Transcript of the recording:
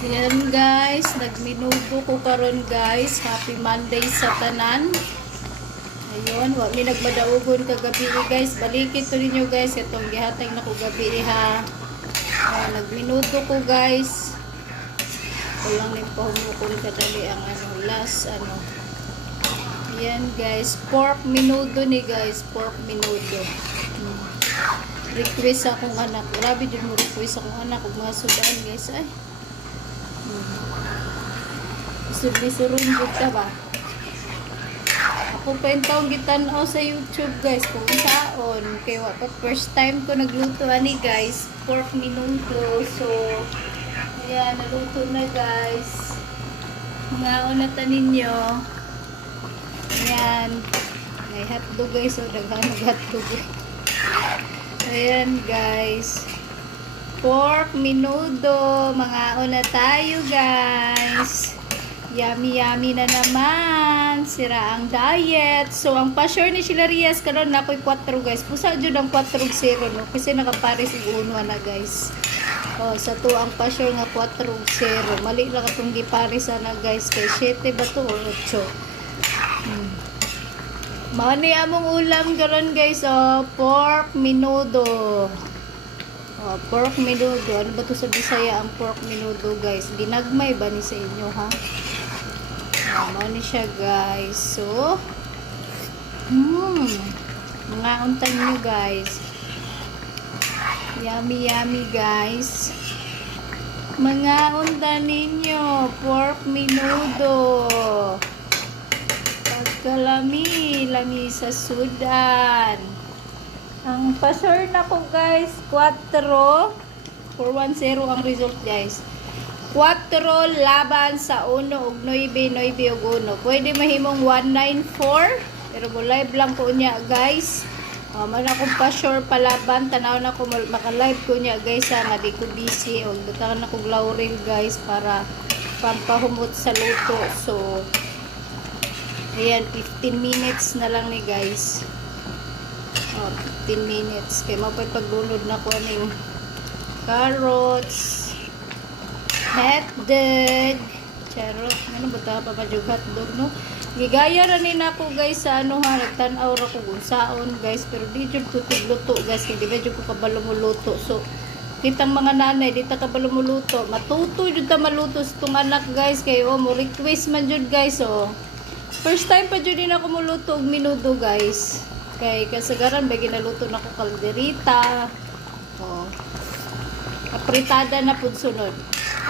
Yan guys, nagminudo ko karon guys. Happy Monday sa tanan. Ayun, wa mi nagmadaugon kagabi guys. Balikit to ninyo guys itong gihatag na ko gabi ha. Nagminudo ko guys. Kulang ni pahumukon kadali ang last Yan guys, pork minudo ni guys, pork minudo. Request akong anak. Grabe din mo request akong anak ug mga sudan guys ay. Isur-isurun jud ka ba? Ako pa yung taong gitanaw sa YouTube guys kung saon. Kaya pa first time ko nagluto ani guys. Pork minudo. So, ayan, naluto na guys. Ngaon na taninyo. Ayan. May hotdog guys. So, daghanag hotdog. Ayan guys. Pork minudo. Mangaon na tayo guys. Yummy yummy na naman. Sira ang diet. So ang pa-sure ni Shilarias karon na ako'y 4 guys. Pusa jud ang 4-0 no kasi nakapares og uno na guys. Oh, sa to ang pa-sure nga 4-0. Mali lang atong gipares na guys kay 7 ba to o 8. Mao ni among ulam karon guys. Oh, pork minudo. Oh, pork minudo. Ano ba to sa Bisaya ang pork minudo guys? Ginagmay ba ni sa inyo ha? Ano ni siya guys. So, mga untan nyo guys. Yummy yummy guys. Mga untan ninyo. Pork minudo. Pagkalami. Lami sa sudan. Ang pasure na ko guys. 4. 4-1-0 ang result guys. 4 laban sa 1 ug 9 ug 1. Pwede mahimong 194 pero mo live lang ko niya guys. Man akong pa sure palaban tanaw na ko maka-live ko niya guys nga di ko busy og dutan na ko laurel guys para pampahumot sa luto. So ayan 15 minutes na lang ni guys. 15 minutes kay mapay paglunod na ko aning carrots. Hotdog. Charot. Ano ba ta papajug hotdog no? Gigaya ra ni nako guys sa nagtan-aw ra ko unsaon guys pero di jud ko tigluto guys kay di ba jud ko kabalo mo luto. So kitang mga nanay di ta kabalo mo luto. Matuto jud ta maluto sa tong anak guys kay mo request man jud guys First time pa jud din ako muluto og minudo guys. Kay kasagaran ba ginaluto nako kalderita. Apritada na pud sunod.